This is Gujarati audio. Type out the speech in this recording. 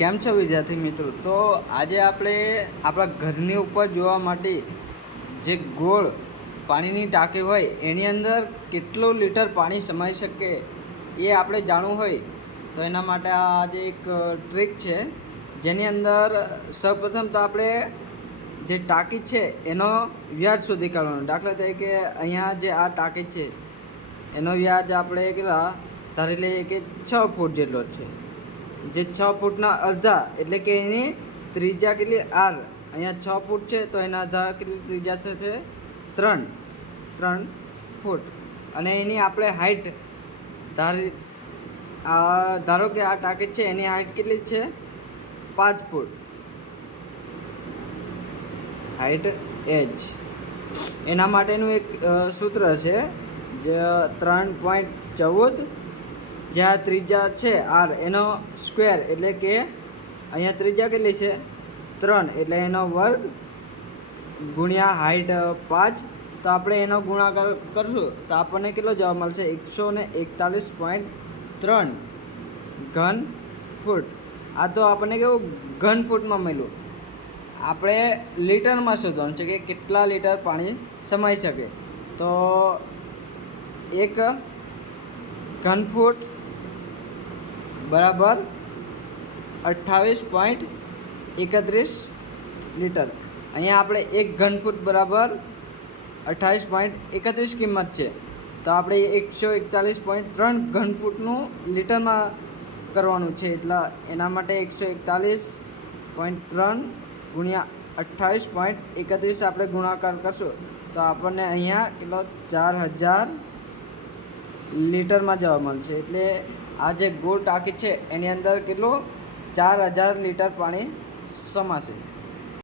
કેમ છો વિદ્યાર્થી મિત્રો? તો આજે આપણે આપણા ઘરની ઉપર જોવા માટે જે ગોળ પાણીની ટાંકી હોય એની અંદર કેટલું લીટર પાણી સમાઈ શકે એ આપણે જાણવું હોય તો એના માટે આજે એક ટ્રીક છે, જેની અંદર સૌપ્રથમ તો આપણે જે ટાંકી છે એનો વ્યાજ શોધી કાઢવાનો. દાખલા તરીકે અહીંયા જે આ ટાંકી છે એનો વ્યાજ આપણે કેટલા ધારી લઈએ કે 6 ફૂટ જેટલો છે. જે 6 ફૂટના અડધા એટલે કે એની ત્રિજ્યા કેટલી આર, અહીંયા 6 ફૂટ છે તો એના અડધા કેટલી ત્રિજ્યા છે 3 ફૂટ. અને એની આપણે હાઈટ ધારો કે આ ટાંકી છે એની હાઈટ કેટલી છે 5 ફૂટ, હાઈટ એજ. એના માટેનું એક સૂત્ર છે જે 3.14, જ્યાં ત્રિજ્યા છે આર એનો સ્ક્વેર એટલે કે અહીંયા ત્રિજ્યા કેટલી છે 3 એટલે એનો વર્ગ ગુણ્યા હાઈટ 5. તો આપણે એનો ગુણાકાર કરશું તો આપણને કેટલો જવાબ મળશે 141.3 ઘન ફૂટ. આ તો આપણને કેવું ઘન ફૂટમાં મળ્યું. આપણે લીટરમાં શોધવાનું છે કે કેટલા લીટર પાણી સમાઈ શકે. તો એક ઘન ફૂટ બરાબર 28.31 લીટર. અહીંયા આપણે એક ઘન ફૂટ બરાબર 28.31 કિંમત છે, તો આપણે 141.3 ઘન ફૂટનું લીટરમાં કરવાનું છે. એટલે એના માટે 141.3 ગુણ્યા 28.31 આપણે ગુણાકાર કરશું તો આપણને અહીંયા કેટલો 4000 લીટરમાં જવા મળશે. એટલે આ જે ગોળ ટાંકી છે એની અંદર કેટલું 4000 લીટર પાણી સમાશે.